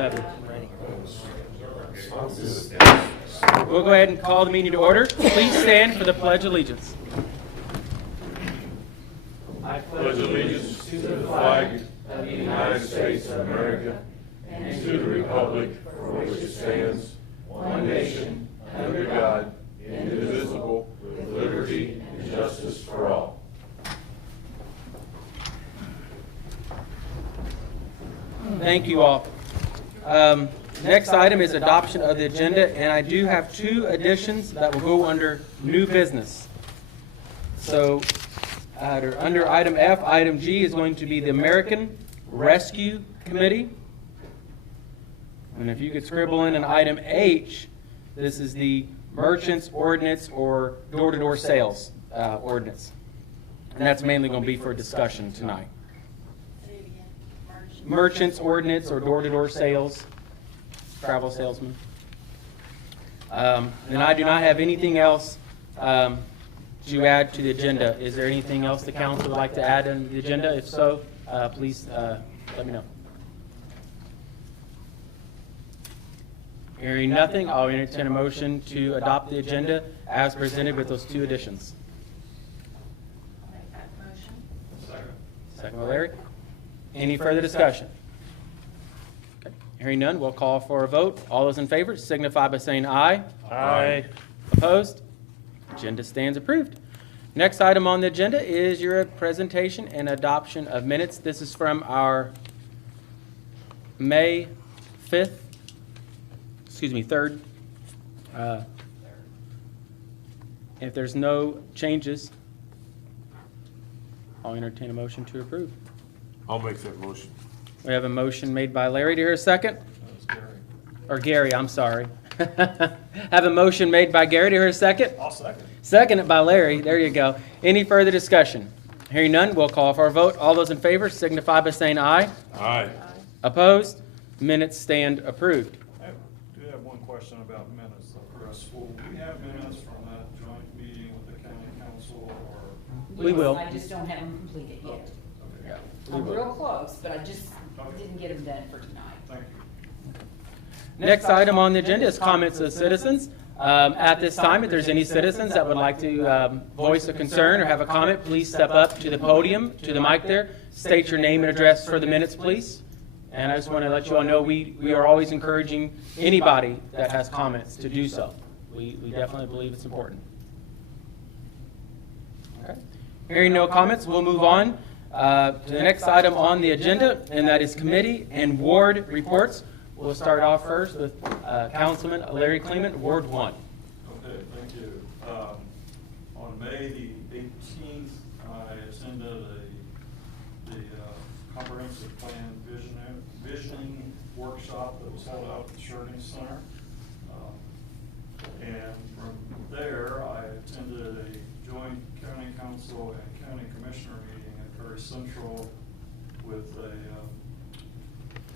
7. We'll go ahead and call the meeting to order. Please stand for the Pledge of Allegiance. I pledge allegiance to the flag of the United States of America and to the republic for which it stands, one nation, under God, indivisible, with liberty and justice for all. Thank you all. Next item is adoption of the agenda, and I do have 2 additions that will go under new business. So under item F, item G is going to be the American Rescue Committee. And if you could scribble in an item H, this is the Merchants Ordinance or Door-to-Door Sales Ordinance. And that's mainly going to be for discussion tonight. Merchants Ordinance or Door-to-Door Sales, travel salesman. And I do not have anything else to add to the agenda. Is there anything else the council would like to add on the agenda? If so, please let me know. Hearing nothing, I'll entertain a motion to adopt the agenda as presented with those 2 additions. I'll make that motion. Second by Larry. Any further discussion? Okay. Hearing none, we'll call for a vote. All those in favor signify by saying aye. Aye. Opposed? Agenda stands approved. Next item on the agenda is your presentation and adoption of minutes. This is from our May 3rd. If there's no changes, I'll entertain a motion to approve. I'll make that motion. We have a motion made by Larry. Do you hear a second? Or Gary, I'm sorry. Have a motion made by Gary. Do you hear a second? I'll second. Seconded by Larry. There you go. Any further discussion? Hearing none, we'll call for a vote. All those in favor signify by saying aye. Aye. Opposed? Minutes stand approved. I do have one question about minutes, Chris. Will we have minutes from that joint meeting with the county council or? We will. I just don't have them completed yet. Okay. Yeah, we I'm will. real close, but I just didn't get them done for tonight. Thank you. Next item on the agenda is comments of citizens. At this time, if there's any citizens that would like to voice a concern or have a comment, please step up to the podium, to the mic there. State your name and address for the minutes, please. And I just want to let you all know we are always encouraging anybody that has comments to do so. We definitely believe it's important. Okay. Hearing no comments, we'll move on to the next item on the agenda, and that is committee and ward reports. We'll start off first with Councilman Larry Clement, Ward 1. Okay, thank you. On May the 18th, I attended the comprehensive plan visioning workshop that was held out at the Sheridan Center. And from there, I attended a joint county council and county commissioner meeting at Perry Central with a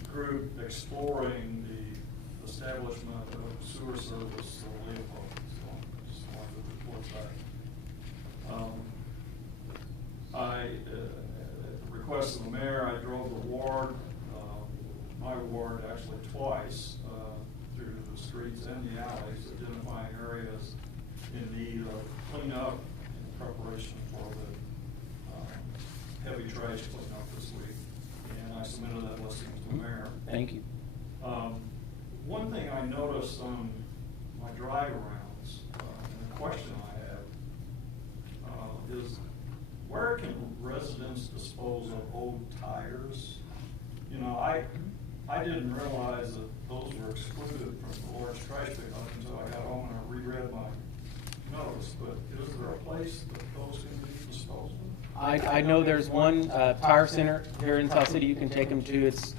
group exploring the establishment of sewer service in Leopold. So I just wanted to report that. At the request of the mayor, I drove the ward, my ward actually twice, through the streets and the alleys, identifying areas in need of cleanup in preparation for the heavy trash cleanup this week. And I submitted that listing to the mayor. Thank you. One thing I noticed on my drive-arounds, and the question I have, is where can residents dispose of old tires? You know, I didn't realize that those were excluded from the large trash pickup until I got home and I reread my notice, but is there a place that those can be disposed of? I know there's one tire center here in South City you can take them to. It's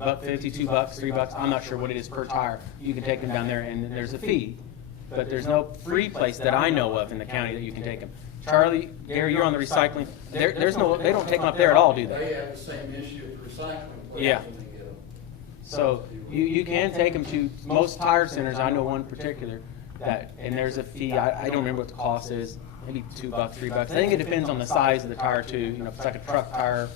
$1.50, $2, $3. I'm not sure what it is per tire. You can take them down there, and there's a fee. But there's no free place that I know of in the county that you can take them. Charlie, Gary, you're on the recycling. There's no. They don't take them up there at all, do they? They have the same issue with recycling. Yeah. So you can take them to most tire centers. I know one particular and there's a fee. I don't remember what the cost is. Maybe $2, $3. I think it depends on the size of the tire too. You know, if it's like a truck tire,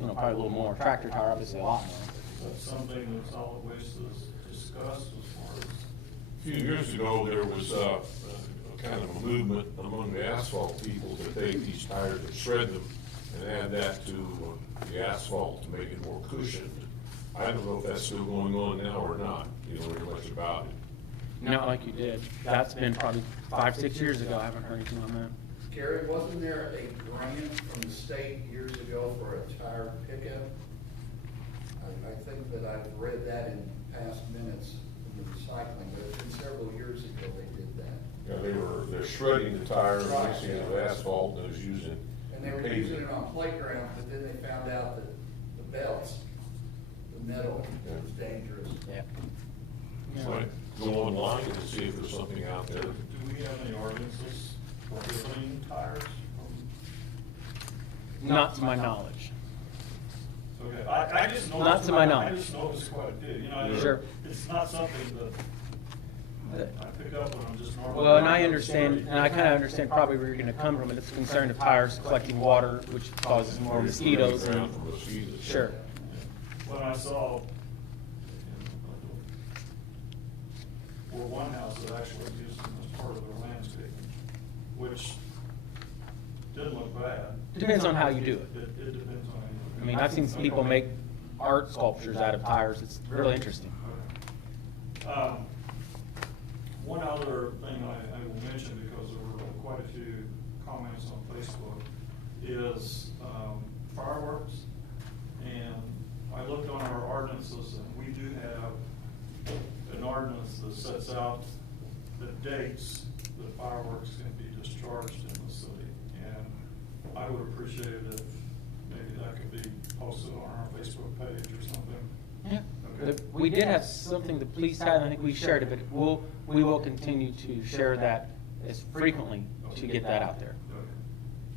probably a little more. Tractor tire, obviously a lot more. That's something that solid waste has discussed as far as. A few years ago, there was kind of a movement among the asphalt people to take these tires and shred them and add that to the asphalt to make it more cushioned. I don't know if that's still going on now or not. You don't hear much about it. Not like you did. That's been probably 5, 6 years ago. I haven't heard anything on that. Gary, wasn't there a grant from the state years ago for a tire pickup? I think that I've read that in past minutes in the recycling, but it's been several years ago they did that. Yeah, they're shredding the tires, mixing it with asphalt, and it was using. And they were using it on playgrounds, but then they found out that the belts, the metal, was dangerous. Yeah. So I go online and see if there's something out there. Do we have any ordinances prohibiting tires from? Not to my knowledge. Okay, I just noticed. Not to my knowledge. I just noticed quite a bit, you know. Sure. It's not something that I pick up when I'm just normally. Well, and I understand, and I kind of understand probably where you're going to come from, and it's concerned of tires collecting water, which causes more mosquitoes and. Around for mosquitoes. Sure. When I saw, or one house that actually used them as part of their landscaping, which didn't look bad. Depends on how you do it. It depends on how you do it. I mean, I've seen some people make art sculptures out of tires. It's really interesting. One other thing I will mention, because there were quite a few comments on Facebook, is fireworks. And I looked on our ordinances, and we do have an ordinance that sets out the dates that fireworks can be discharged in the city. And I would appreciate it if maybe that could be posted on our Facebook page or something. Yeah. Okay. We did have something the police had, I think we shared it, but we will continue to share that as frequently to get that out there. Okay.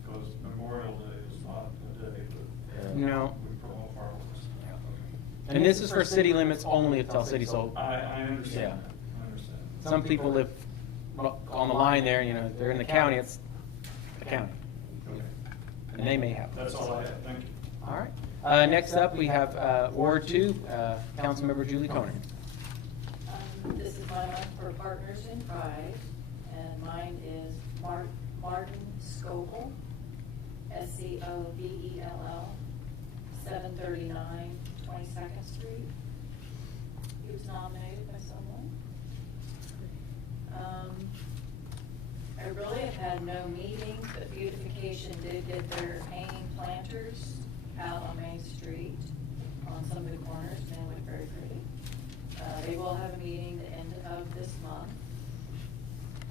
Because Memorial Day is not a day that No. we promote fireworks. Okay. And this is for city limits only if Tell City's open. I understand. Yeah. that. I understand. Some people live on the line there, you know, they're in the county, it's the county. Okay. And they may have. That's all I have. Thank you. All right. Next up, we have Ward 2, Councilmember Julie Conan. This is my line for Partners in Pride, and mine is Martin Scoble, Scovell, 739 22nd Street. He was nominated by someone. I really have had no meetings, but Beautification did get their hanging planters out on Main Street on some of the corners, and they look very pretty. They will have a meeting the end of this month.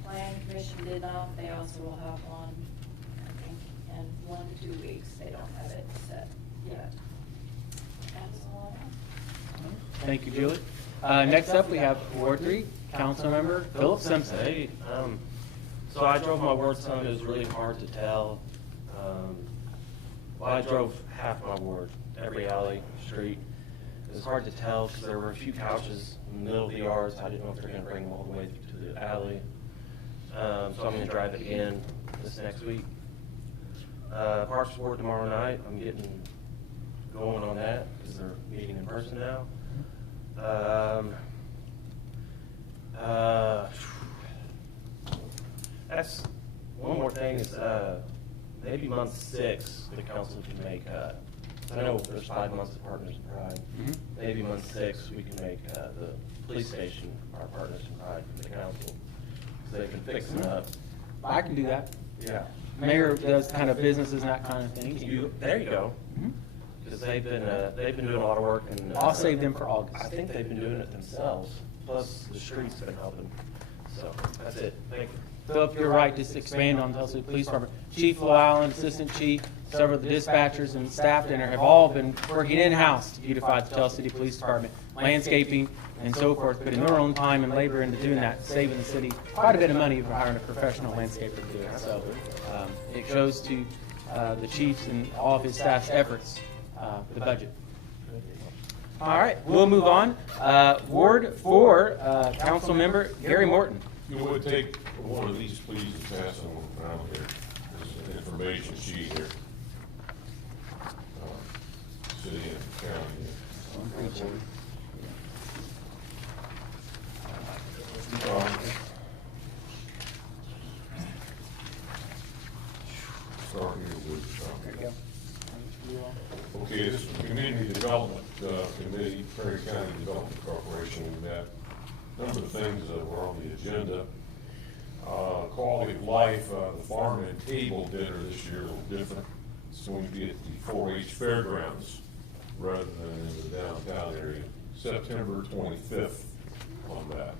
Plan Commission did not, they also will have one, I think, in 1 to 2 weeks. They don't have it set yet. That's all I have. Thank you, Julie. Next up, we have Ward 3, Councilmember Philip Simpson. Hey, so I drove my ward some. It was really hard to tell. Well, I drove half my ward, every alley, street. It was hard to tell because there were a few couches in the middle of the yards. I didn't know if they were going to bring them all the way to the alley. So I'm going to drive it again this next week. Parks Board tomorrow night. I'm getting going on that because they're meeting in person now. That's one more thing is maybe month 6 the council can make. I know there's 5 months of Partners in Pride. Mhm. Maybe month 6 we can make the police station our Partners in Pride for the council, so they can fix them up. I can do that. Yeah. Mayor does kind of businesses and that kind of thing. There you go. Mhm. Because they've been doing a lot of work and I'll save them for I August. think they've been doing it themselves. Plus the streets have been helping. So that's it. Thank you. Philip, you're right, just expand on Tell City Police Department. Chief Llewellyn, Assistant Chief, several of the dispatchers and staff in there have all been working in-house to beautify the Tell City Police Department, landscaping and so forth, putting their own time and labor into doing that, saving the city quite a bit of money for hiring a professional landscaper to do it. So it shows to the chiefs and all of his staff's efforts for the budget. All right, we'll move on. Ward 4, Council Member Gary Morton. You would take one of these, please, and pass them around here. There's an information sheet here. City and county. Perry County Development Corporation, we met. A number of things that were on the agenda. Quality of life, the farm and table dinner this year a little different. It's going to be at the 4-H Fairgrounds rather than in the downtown area. September 25th on that.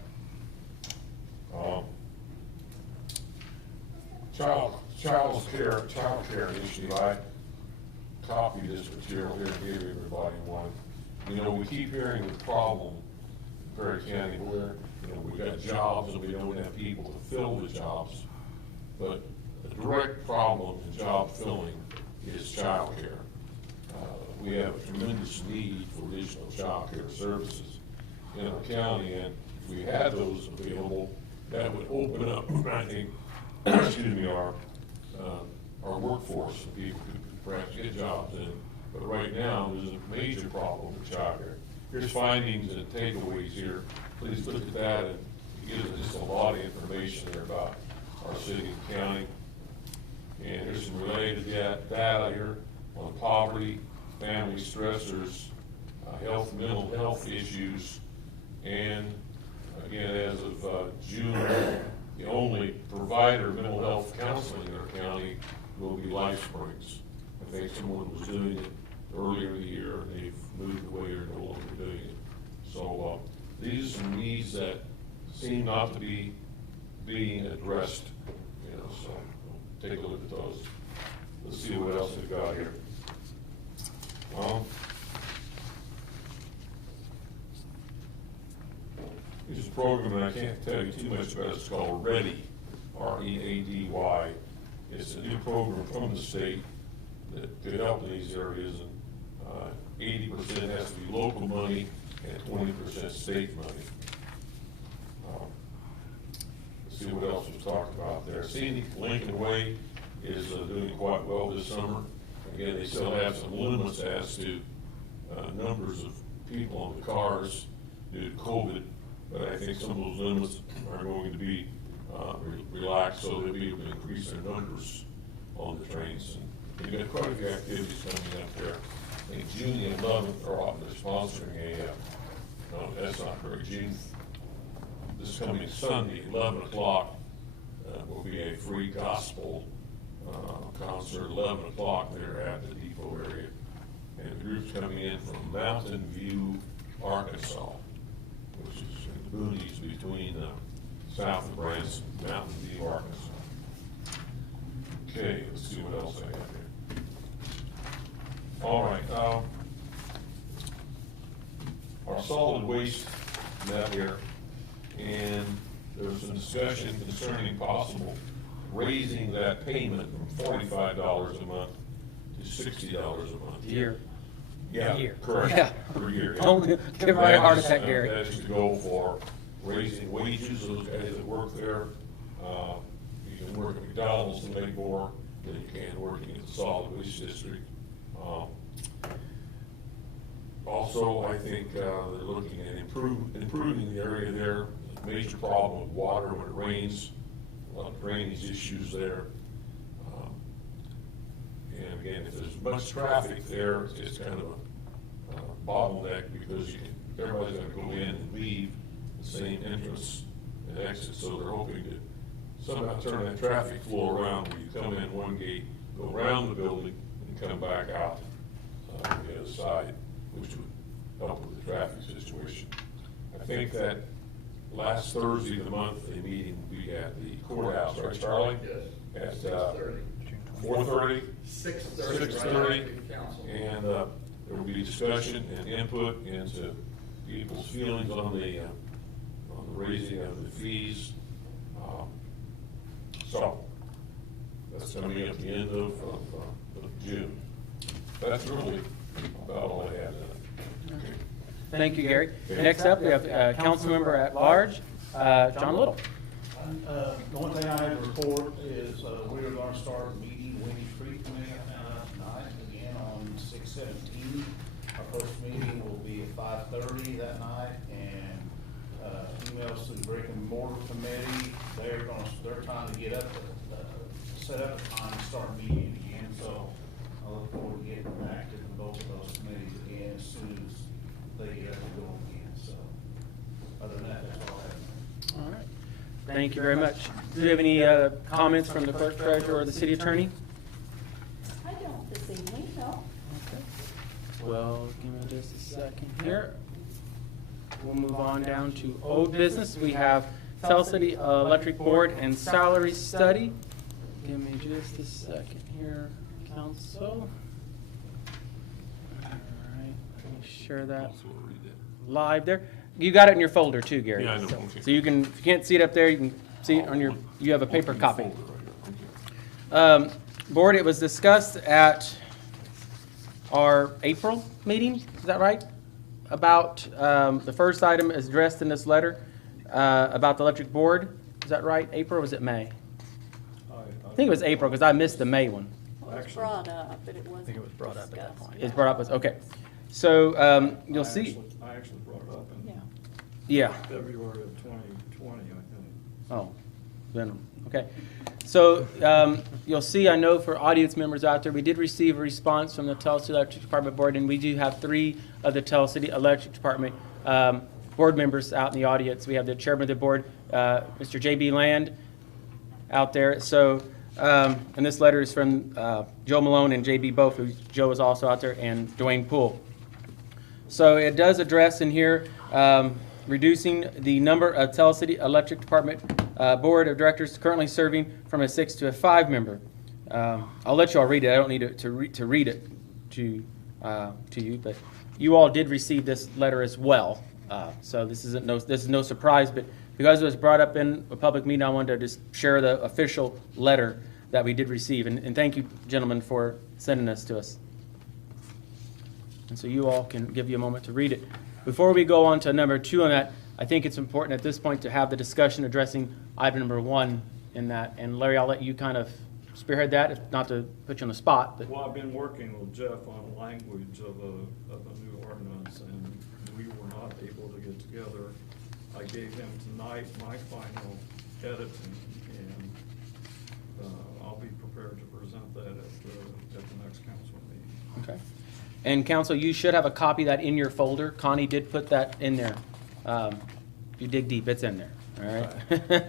Child care initiative. I copied this material here and gave everybody one. You know, we keep hearing the problem in Perry County where, you know, we've got jobs and we don't have people to fill the jobs. But the direct problem in job filling is child care. We have a tremendous need for additional child care services in our county, and if we had those available, that would open up, I think, excuse me, our workforce, and people could perhaps get jobs in. But right now, there's a major problem with child care. Here's findings and takeaways here. Please look at that, and it gives us just a lot of information there about our city and county. And there's some related data here on poverty, family stressors, mental health issues, and again, as of June, the only provider of mental health counseling in our county will be Life Springs. I think someone was doing it earlier in the year, and they've moved away or no longer doing it. So these are some needs that seem not to be being addressed. You know, so take a look at those. Let's see what else we've got here. This is a program that I can't tell you too much about. It's called READY, R-E-A-D-Y. It's a new program from the state that could help in these areas. And 80% has to be local money and 20% state money. Let's see what else was talked about there. Scenic Lincoln Way is doing quite well this summer. Again, they still have some limits as to numbers of people on the cars due to COVID, but I think some of those limits are going to be relaxed, so they'll be able to increase their numbers on the trains. And we've got quite a few activities coming up there. I think June the 11th, they're sponsoring no, that's not correct. June, this coming Sunday, 11 o'clock, will be a free gospel concert, 11 o'clock there at the depot area. And the group's coming in from Mountain View, Arkansas, which is in the boonies between south of Branson, Mountain View, Arkansas. Okay, let's see what else I have here. All right, our solid waste net here, and there was some discussion concerning possible raising that payment from $45 a month to $60 a month. Year. Yeah, Year. correct. Yeah. Per year. Don't give everybody a heart attack, Gary. That is to go for raising wages of those guys that work there. You can work at McDonald's to make more than you can working in the solid waste district. Also, I think they're looking at improving the area there. There's a major problem with water when it rains. A lot of drainage issues there. And again, if there's much traffic there, it's kind of a bottleneck because everybody's going to go in and leave the same entrance and exit. So they're hoping to somehow turn that traffic flow around where you come in one gate, go around the building, and come back out on the other side, which would help with the traffic situation. I think that last Thursday of the month, the meeting will be at the courthouse, right, Charlie? Yes. At 4:30? 6:30. And there will be discussion and input into people's feelings on the raising of the fees. So that's coming at the end of June. That's really about all I have. Okay. Thank you, Gary. Next up, we have council member at large, John Little. The one thing I have to report is we are going to start meeting Windy Street Committee tonight, again on 6/17. Our first meeting will be at 5:30 that night, and emails to the Brick and Mortar Committee. They're trying to get up, set up a time to start meeting again. So I look forward to getting back to both of those committees again as soon as they get up and Thank you very much. Do you have any comments from the clerk treasurer or the city attorney? I don't this evening, no. Well, give me just a second here. We'll move on down to old business. We have Tell City Electric Board and salary study. Give me just a second here, council. All right, let me share that live there. You got it in your folder too, Gary. Yeah, I know. So you can, if you can't see it up there, you can see it on your, you have a paper copy. Board, it was discussed at our April meeting, is that right? About, the first item is addressed in this letter, about the electric board. Is that right? April, or was it May? I think it was April, because I missed the May one. Well, it was brought up, but it wasn't think it was brought up at that discussed. point. It's brought up as, okay. So, you'll see, I actually brought it up in yeah. February of 2020, I think. Oh, then, okay. So, you'll see, I know for audience members out there, we did receive a response from the Tell City Electric Department Board, and we do have 3 of the Tell City Electric Department board members out in the audience. We have the chairman of the board, Mr. J.B. Land, out there. So, and this letter is from Joe Malone and J.B. both, who Joe is also out there, and Dwayne Poole. So it does address in here reducing the number of Tell City Electric Department board of directors currently serving from a 6 to a 5 member. I'll let you all read it. I don't need to read it to you, but you all did receive this letter as well. So this is no surprise, but because it was brought up in a public meeting, I wanted to just share the official letter that we did receive. And thank you, gentlemen, for sending this to us. And so you all can give you a moment to read it. Before we go on to number 2 on that, I think it's important at this point to have the discussion addressing item number 1 in that. And Larry, I'll let you kind of spearhead that, if not to put you on the spot. But Well, I've been working with Jeff on language of a new ordinance, and we were not able to get together. I gave him tonight my final editing, and I'll be prepared to present that at the next council meeting. okay. And council, you should have a copy of that in your folder. Connie did put that in there. If you dig deep, it's in there. All right. Yeah.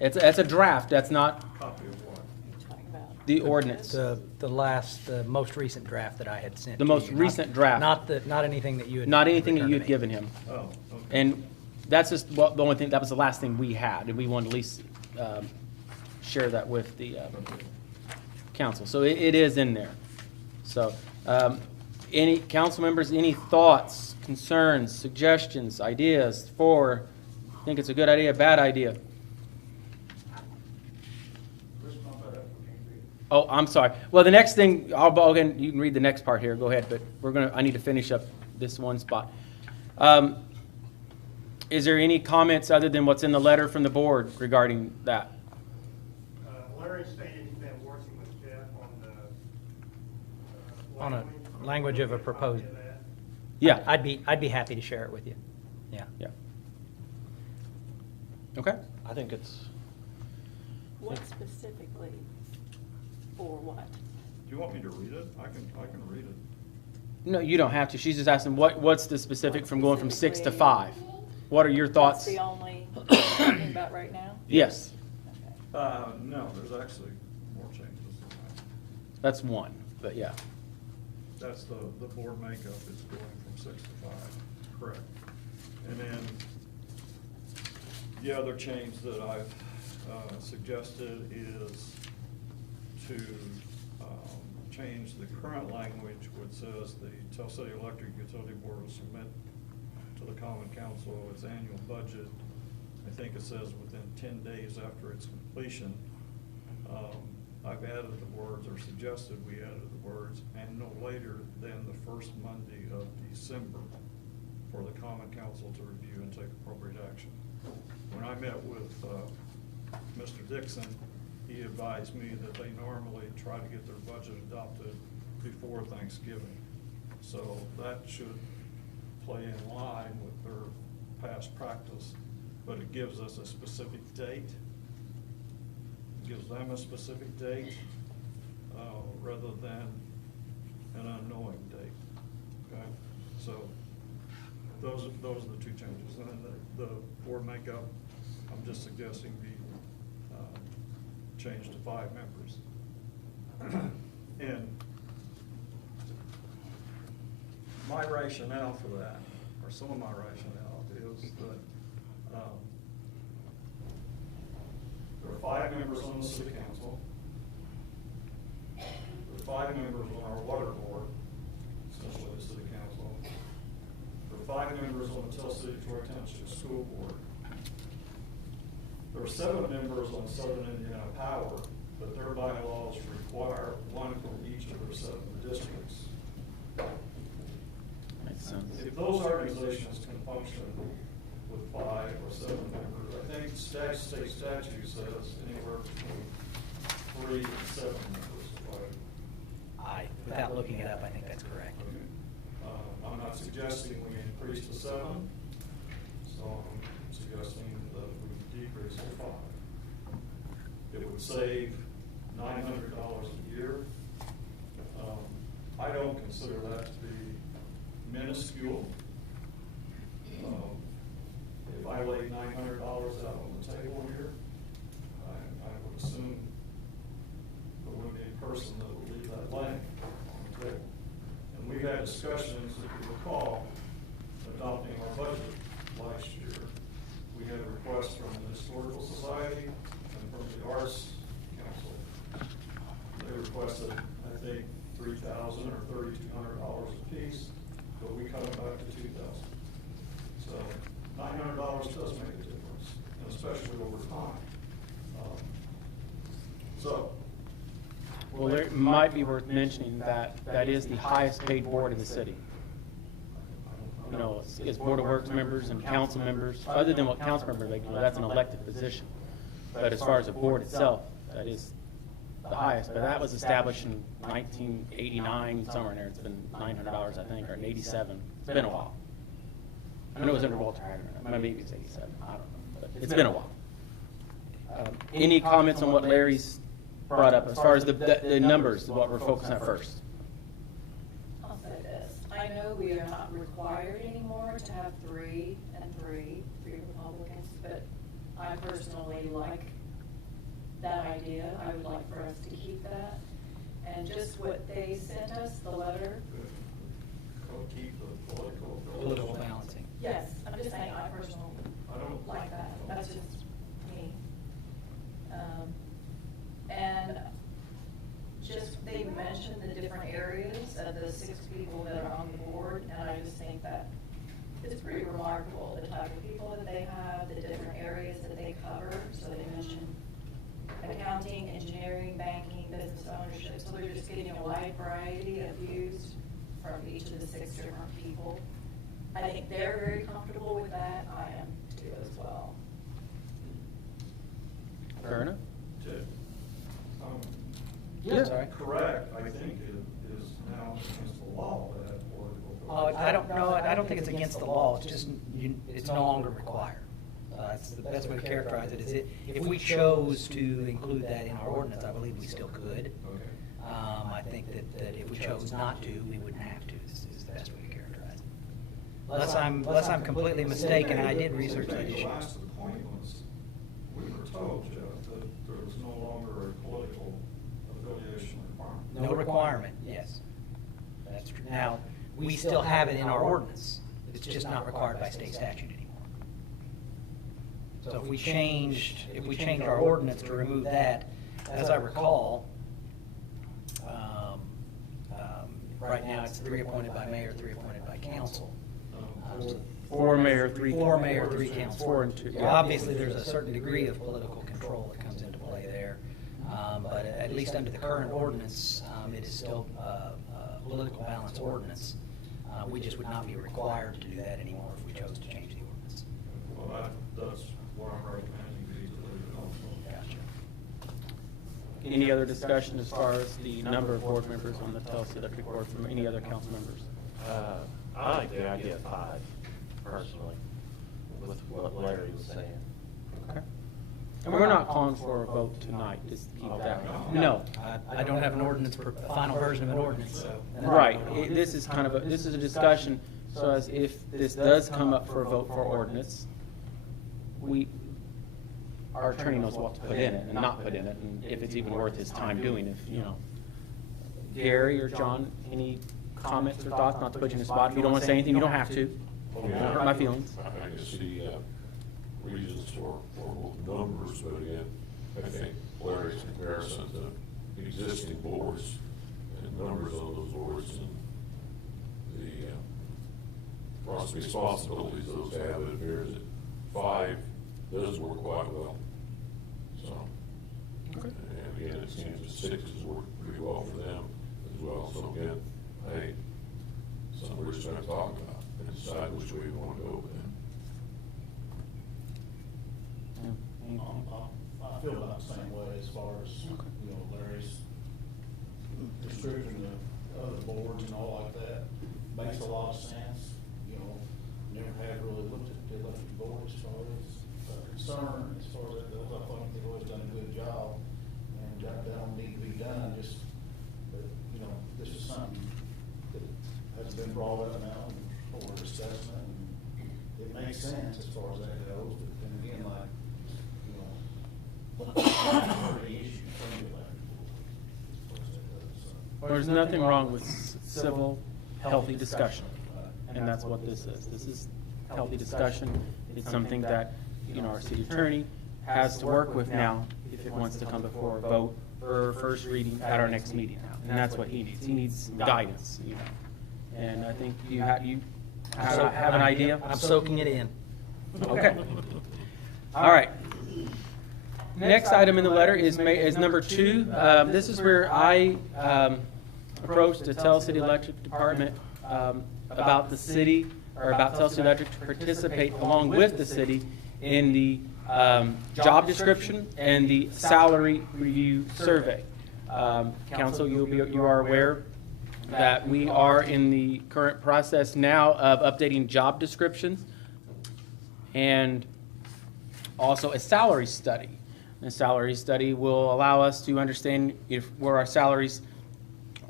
It's a draft. That's not Copy of what? Talking about the ordinance. The most recent draft that I had sent. The to most you, recent draft. Not anything that you had. Not anything that returned you to had me. given him. Oh, okay. And that's just the only thing, that was the last thing we had, and we wanted to at least share that with the council. So it is in there. So, any council members, any thoughts, concerns, suggestions, ideas for, think it's a good idea, bad idea? Oh, I'm sorry. Well, the next thing, again, you can read the next part here. Go ahead, but I need to finish up this one spot. Is there any comments other than what's in the letter from the board regarding that? Larry stated he's been working with Jeff on the On a language of a proposed. Yeah. I'd be happy to share it with you. Yeah. Yeah. Okay. I think it's, what specifically for what? Do you want me to read it? I can read it. No, you don't have to. She's just asking what's the specific from going from 6 to 5? What are your thoughts? That's the only thing we're talking about right now? Yes, Okay. No, there's actually more changes than that. that's one, but yeah. That's the board makeup is going from 6 to 5, correct. And then the other change that I've suggested is to change the current language, which says the Tell City Electric Utility Board will submit to the Common Council its annual budget. I think it says within 10 days after its completion. I've added the words, or suggested we added the words, and no later than the first Monday of December for the Common Council to review and take appropriate action. When I met with Mr. Dixon, he advised me that they normally try to get their budget adopted before Thanksgiving. So that should play in line with their past practice, but it gives us a specific date. Gives them a specific date rather than an unknowing date. Okay, so those are the 2 changes. And then the board makeup, I'm just suggesting be changed to 5 members. And my rationale for that, or some of my rationale, is that there are 5 members on the city council. There are 5 members on our water board, essentially the city council. There are 5 members on the Tell City Troy Township School Board. There are 7 members on Southern Indiana Power, but their bylaws require 1 from each of their 7 districts. Makes sense. If those organizations can function with 5 or 7 members, I think state statute says anywhere between 3 and 7 members. Without looking it up, I think that's correct. I'm not suggesting we increase to 7, so I'm suggesting that we decrease to 5. It would save $900 a year. I don't consider that to be minuscule. If I laid $900 out on the table here, I would assume there wouldn't be a person that would leave that laying on the table. And we had discussions, if you recall, adopting our budget last year. We had requests from the Historical Society and from the Arts Council. They requested, I think, $3,000 or $3,200 a piece, but we cut it back to $2,000. So $900 does make a difference, and especially over time. Well, it might be worth mentioning that that is the highest paid board in the city. You know, it's Board of Works members and council members, other than what council members make, you know, that's an elected position. But as far as the board itself, that is the highest. But that was established in 1989, somewhere in there. It's been $900, I think, or in '87. It's been a while. I know it was under Walter Hager. Maybe it was '87. I don't know. But it's been a while. Any comments on what Larry's brought up as far as the numbers, what we're focusing on first? I'll say this, I know we are not required anymore to have 3 Republicans, but I personally like that idea. I would like for us to keep that. And just what they sent us, the letter. Keep the Political balancing. Yes, I'm just saying, I personally I don't like that. That's just me. And just, they mentioned the different areas of the 6 people that are on the board, and I just think that it's pretty remarkable, the type of people that they have, the different areas that they cover. So they mentioned accounting, engineering, banking, business ownership. So they're just getting a wide variety of views from each of the 6 different people. I think they're very comfortable with that. I am too as well. Fair enough. Yeah, Sorry. correct. I think it is now against the law that political. I don't think it's against the law, it's just, it's no longer required. That's the best way to characterize it, is if we chose to include that in our ordinance, I believe we still could. Okay. I think that if we chose not to, we wouldn't have to, is the best way to characterize it. Unless I'm completely mistaken, and I did research that issue. The last point was, we were told, Jeff, that there was no longer a political affiliation requirement. No requirement, yes. That's true. Now, we still have it in our ordinance. It's just not required by state statute anymore. So if we changed our ordinance to remove that, as I recall, right now it's 3 appointed by mayor, 3 appointed by council. 4 mayor, 3 council. 4 mayor, 3 council. 4 and 2. Well, obviously, there's a certain degree of political control that comes into play there. But at least under the current ordinance, it is still a political balance ordinance. We just would not be required to do that anymore if we chose to change the ordinance. Well, that's what I'm recommending to leave it on. Gotcha. Any other discussion as far as the number of board members on the Tell City Electric Board from any other council members? I like the idea of 5, personally, with what Larry was saying. Okay. And we're not calling for a vote tonight, just keep that. No. I don't have an ordinance, a final version of an ordinance, so. Right. This is kind of this is a discussion, so as if this does come up for a vote for ordinance, our attorney knows what to put in it and not put in it, and if it's even worth his time doing it, you know. Gary or John, any comments or thoughts? Not to put you in the spot. If you don't want to say anything, you don't have to. Don't hurt my feelings. I can see reasons for numbers, but again, I think Larry's comparison to existing boards and numbers on those boards and the responsibilities those have, it appears that 5 does work quite well. So, and again, it seems that 6 has worked pretty well for them as well. So again, hey, something we're just going to talk about and decide which way we want to go with them. I feel about the same way as far as, you know, Larry's description of other boards and all like that. Makes a lot of sense, you know, never had really looked at the elected board as far as concern, as far as that goes. I think they've always done a good job, and that don't need to be done, just, but, you know, this is something that has been brought up now for assessment, and it makes sense as far as that goes, but then again, like, you know, the issue from the elected board as far as that goes, so. Well, there's nothing wrong with civil, healthy discussion, and that's what this is. This is healthy discussion. It's something that, you know, our city attorney has to work with now if it wants to come before a vote or first reading at our next meeting now, and that's what he needs. He needs some guidance, you know. And I think you have an idea. I'm soaking it in. Okay. All right. Next item in the letter is number 2. This is where I approached the Tell City Electric Department about the city, or about Tell City Electric to participate along with the city in the job description and the salary review survey. Council, you are aware that we are in the current process now of updating job descriptions and also a salary study. The salary study will allow us to understand where our salaries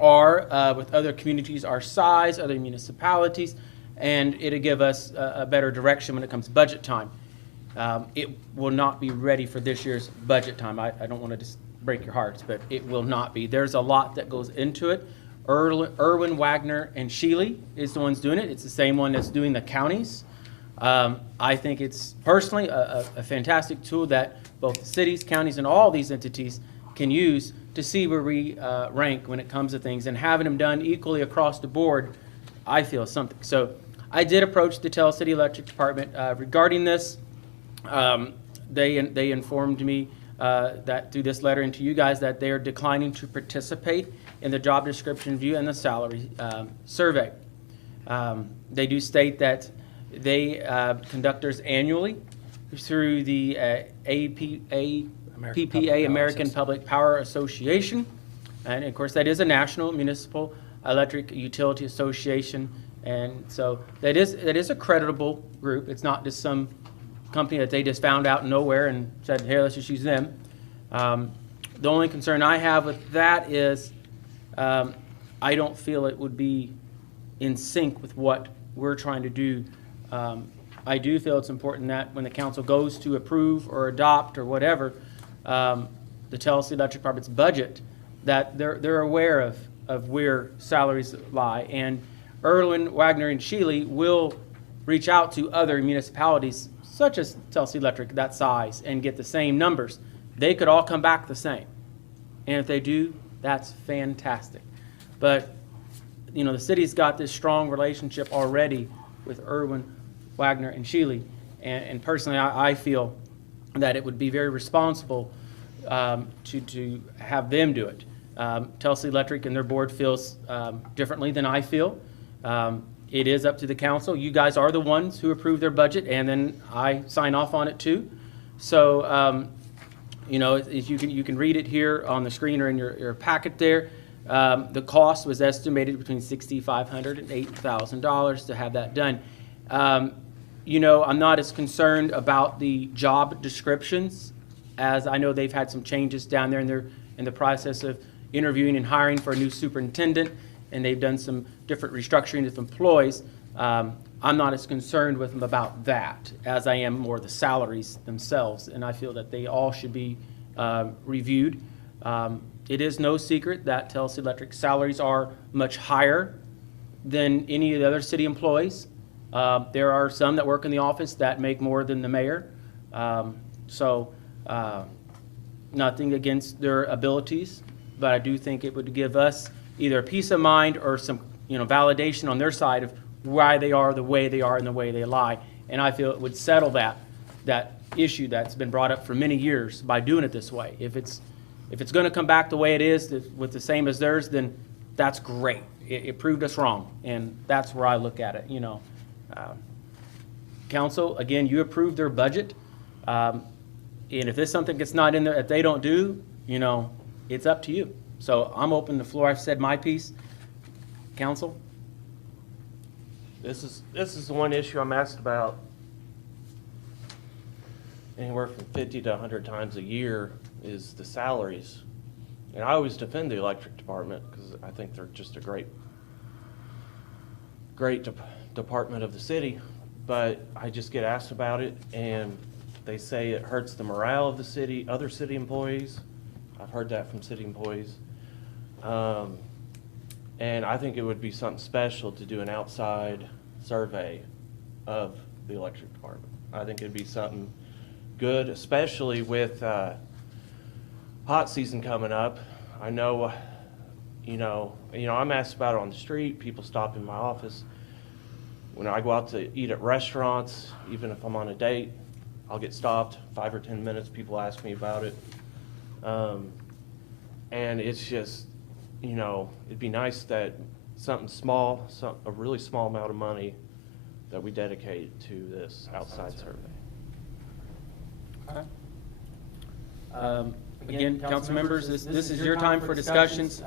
are with other communities our size, other municipalities, and it'll give us a better direction when it comes to budget time. It will not be ready for this year's budget time. I don't want to just break your hearts, but it will not be. There's a lot that goes into it. Irwin, Wagner, and Shealy is the ones doing it. It's the same one that's doing the counties. I think it's personally a fantastic tool that both the cities, counties, and all these entities can use to see where we rank when it comes to things, and having them done equally across the board, I feel is something. So I did approach the Tell City Electric Department regarding this. They informed me that through this letter and to you guys that they are declining to participate in the job description review and the salary survey. They do state that they conduct theirs annually through the PPA, American Public Power Association, and of course that is a national municipal electric utility association, and so that is a creditable group. It's not just some company that they just found out nowhere and said, here, let's just use them. The only concern I have with that is I don't feel it would be in sync with what we're trying to do. I do feel it's important that when the council goes to approve or adopt or whatever, the Tell City Electric Department's budget, that they're aware of where salaries lie. And Irwin, Wagner, and Shealy will reach out to other municipalities, such as Tell City Electric, that size, and get the same numbers. They could all come back the same. And if they do, that's fantastic. But, you know, the city's got this strong relationship already with Irwin, Wagner, and Shealy. And personally, I feel that it would be very responsible to have them do it. Tell City Electric and their board feels differently than I feel. It is up to the council. You guys are the ones who approve their budget, and then I sign off on it too. So, you know, if you can read it here on the screen or in your packet there. The cost was estimated between $6,500 and $8,000 to have that done. You know, I'm not as concerned about the job descriptions, as I know they've had some changes down there, and they're in the process of interviewing and hiring for a new superintendent, and they've done some different restructuring of employees. I'm not as concerned with them about that as I am more the salaries themselves, and I feel that they all should be reviewed. It is no secret that Tennessee Electric salaries are much higher than any of the other city employees. There are some that work in the office that make more than the mayor. Nothing against their abilities, but I do think it would give us either a peace of mind or some, validation on their side of why they are the way they are and the way they lie. And I feel it would settle that issue that's been brought up for many years by doing it this way. If it's going to come back the way it is with the same as theirs, then that's great. It proved us wrong, and that's where I look at it. Council, again, you approved their budget, and if there's something that's not in there that they don't do, it's up to you. So I'm open the floor. I've said my piece. Council? This is the one issue I'm asked about anywhere from 50 to 100 times a year is the salaries. And I always defend the electric department because I think they're just a great department of the city. But I just get asked about it, and they say it hurts the morale of the city, other city employees. I've heard that from city employees. And I think it would be something special to do an outside survey of the electric department. I think it'd be something good, especially with hot season coming up. I know, I'm asked about it on the street. People stop in my office. When I go out to eat at restaurants, even if I'm on a date, I'll get stopped 5 or 10 minutes. People ask me about it. And it's just, it'd be nice that something small, a really small amount of money that we dedicate to this outside survey. Okay. Again, council members, this is your time for discussions.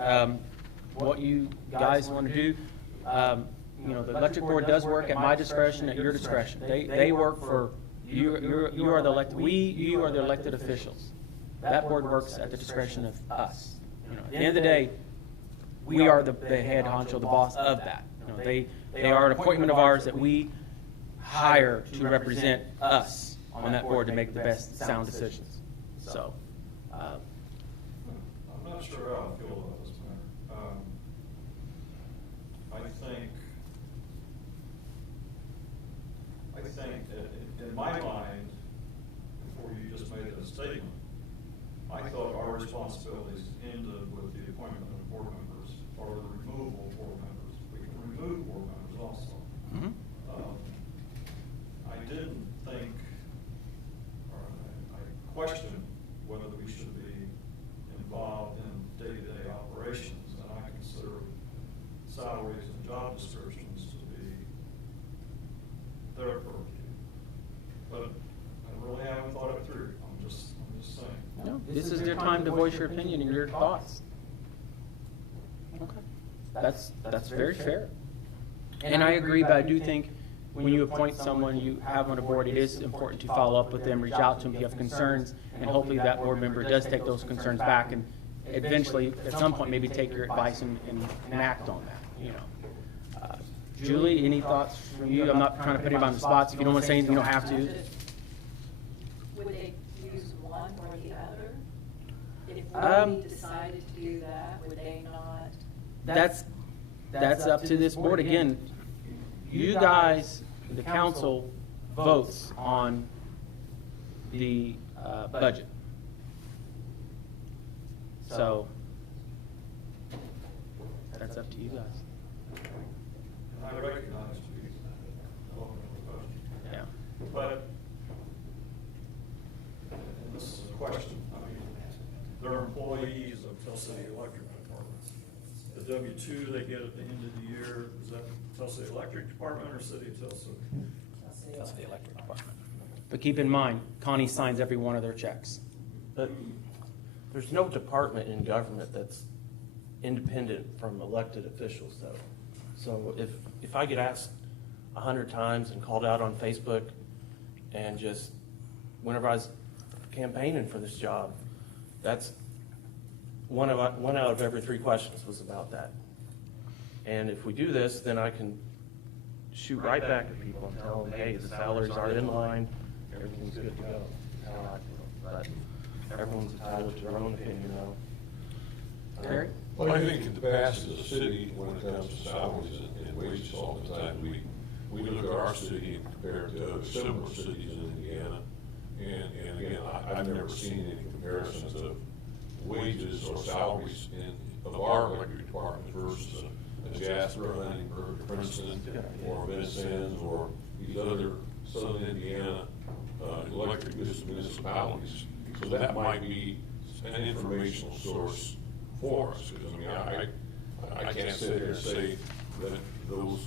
What you guys want to do. The electric board does work at my discretion, at your discretion. They work for you. You are the elected. You are the elected officials. That board works at the discretion of us. At the end of the day, we are the head honcho, the boss of that. They are an appointment of ours that we hire to represent us on that board to make the best sound decisions. So. I'm not sure how I feel about this matter. I think that in my mind, before you just made that statement, I thought our responsibilities ended with the appointment of board members or the removal of board members. We can remove board members also. Mm-hmm. I didn't think, or I questioned whether we should be involved in day-to-day operations, and I consider salaries and job descriptions to be their purview. But I really haven't thought it through. I'm just saying. No, this is your time to voice your opinion and your thoughts. Okay. That's very fair. And I agree, but I do think when you appoint someone you have on a board, it is important to follow up with them, reach out to them if you have concerns, and hopefully that board member does take those concerns back and eventually, at some point, maybe take your advice and act on that. Julie, any thoughts from you? I'm not trying to put you on the spot. If you don't want to say anything, you don't have to. Would they use one or the other? If we decided to do that, would they not? That's up to this board. Again, you guys, the council, votes on the budget. So that's up to you guys. I recognize the element of the question. Yeah. But, and this is a question, they're employees of Tell City Electric Department. The W-2 they get at the end of the year, is that Tell City Electric Department or City of Tell City? That's the electric department. But keep in mind, Connie signs every one of their checks. But there's no department in government that's independent from elected officials, though. So if I get asked 100 times and called out on Facebook, and just whenever I was campaigning for this job, that's one out of every 3 questions was about that. And if we do this, then I can shoot right back at people and tell them, hey, the salaries are in line, everything's good to go. That's how I feel. But everyone's entitled to their own opinion, though. Terry? Well, I think in the past, as a city, when it comes to salaries and wages all the time, we look at our city and compare it to other similar cities in Indiana. And again, I've never seen any comparisons of wages or salaries of our electric department versus a Jasper, Huntingburg, Princeton, or Vincennes, or these other Southern Indiana electric municipalities. So that might be an informational source for us, because I mean, I can't sit here and say that those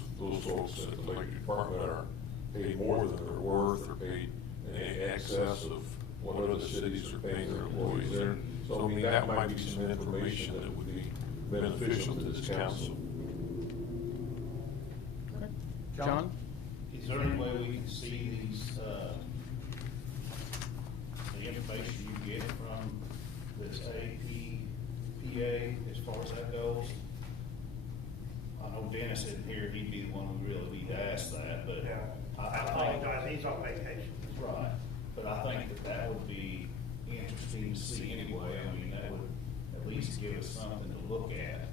folks at the electric department are paid more than they're worth, or paid in excess of what other cities are paying their employees there. So I mean, that might be some information that would be beneficial to this council. John? Is there any way we can see these, the information you get from this APPA as far as that goes? I know Dennis isn't here, he'd be the one who really need to ask that, but. Yeah, I think- apologize, he's on vacation. Right, but I think that would be interesting to see anyway. I mean, that would at least give us something to look at.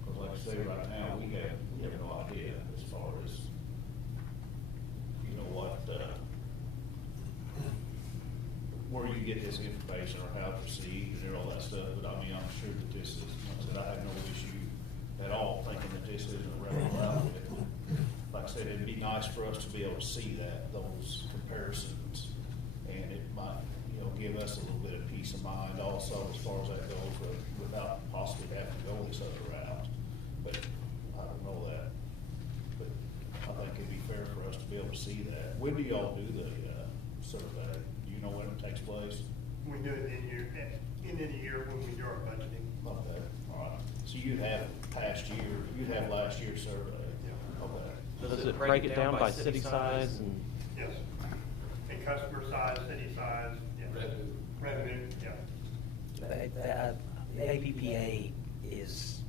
Because like I say, right now, we have no idea as far as, you know, what, where you get this information or how to proceed and all that stuff. But I mean, I'm sure that this is, that I have no issue at all thinking that this isn't a regular outfit. Like I said, it'd be nice for us to be able to see those comparisons, and it might, you know, give us a little bit of peace of mind also as far as that goes, without possibly having to go this other route. But I don't know that. But I think it'd be fair for us to be able to see that. When do y'all do the survey? Do you know when it takes place? We do it in the year when we do our budgeting. Okay, all right. So you'd have last year's survey? Yeah. Okay. So does it break it down by city size and? Yes. And customer size, city size, yeah. Revenue, yeah. The APPA is,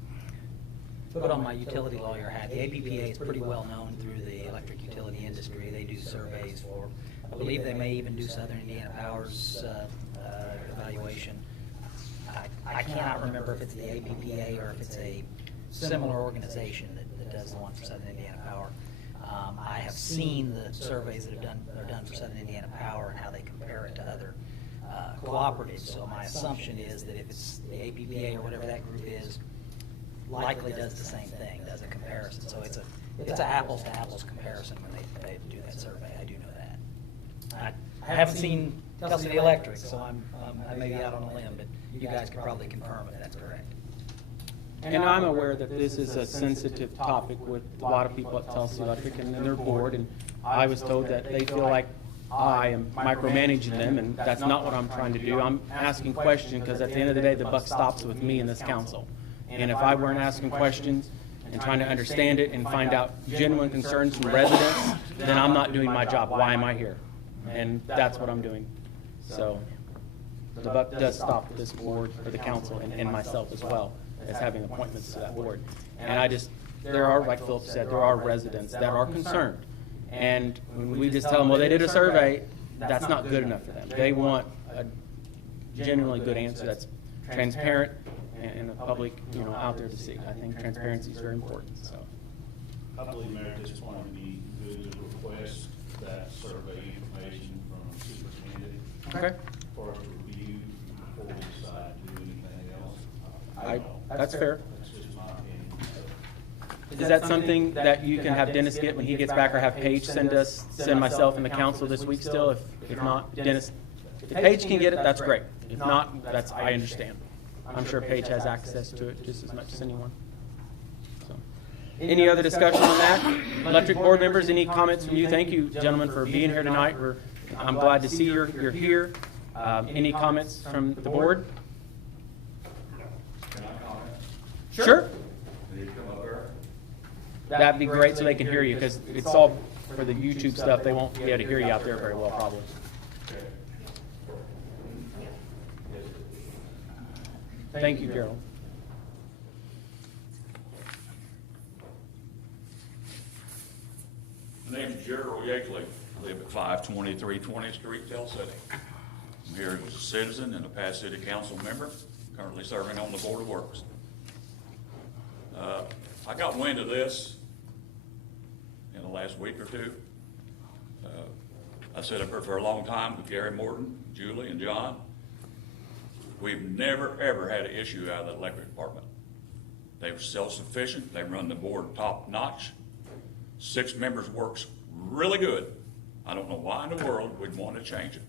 put on my utility lawyer hat, the APPA is pretty well known through the electric utility industry. They do surveys for, I believe they may even do Southern Indiana Power's evaluation. I cannot remember if it's the APPA or if it's a similar organization that does the one for Southern Indiana Power. I have seen the surveys that are done for Southern Indiana Power and how they compare it to other cooperatives. So my assumption is that if it's the APPA or whatever that group is, likely does the same thing, does a comparison. So it's a apples to apples comparison when they do that survey. I do know that. I haven't seen Telsey Electric, so I may be out on a limb, but you guys could probably confirm if that's correct. And I'm aware that this is a sensitive topic with a lot of people at Telsey Electric and their board, and I was told that they feel like I am micromanaging them, and that's not what I'm trying to do. I'm asking questions because at the end of the day, the buck stops with me and this council. And if I weren't asking questions and trying to understand it and find out genuine concerns from residents, then I'm not doing my job. Why am I here? And that's what I'm doing. So the buck does stop with this board, for the council, and myself as well, as having appointments to that board. And there are, like Philip said, there are residents that are concerned. And when we just tell them, well, they did a survey, that's not good enough for them. They want a genuinely good answer that's transparent and the public, out there to see. I think transparency is very important, so. I believe, Mayor, at this point, we need to request that survey information from the superintendent. Okay. For us to review before we decide to do anything else. That's fair. That's just my opinion. So, Is that something that you can have Dennis get when he gets back, or have Paige send myself and the council this week still? If not, Dennis, if Paige can get it, that's great. If not, I understand. I'm sure Paige has access to it just as much as anyone. So, any other discussion on that? Electric board members, any comments from you? Thank you, gentlemen, for being here tonight. I'm glad to see you're here. Any comments from the board? No. Can I comment? Sure. Can you come up here? That'd be great so they can hear you, because it's all for the YouTube stuff. They won't be able to hear you out there very well, probably. Thank you, Gerald. Gerald Yeakley. I live at 523 20th Street, Tell City. I'm here as a citizen and a past city council member, currently serving on the Board of Works. I got wind of this in the last week or two. I sat up here for a long time with Gary Morton, Julie, and John. We've never, ever had an issue out of the electric department. They're self-sufficient. They run the board top-notch. 6 members works really good. I don't know why in the world we'd want to change it.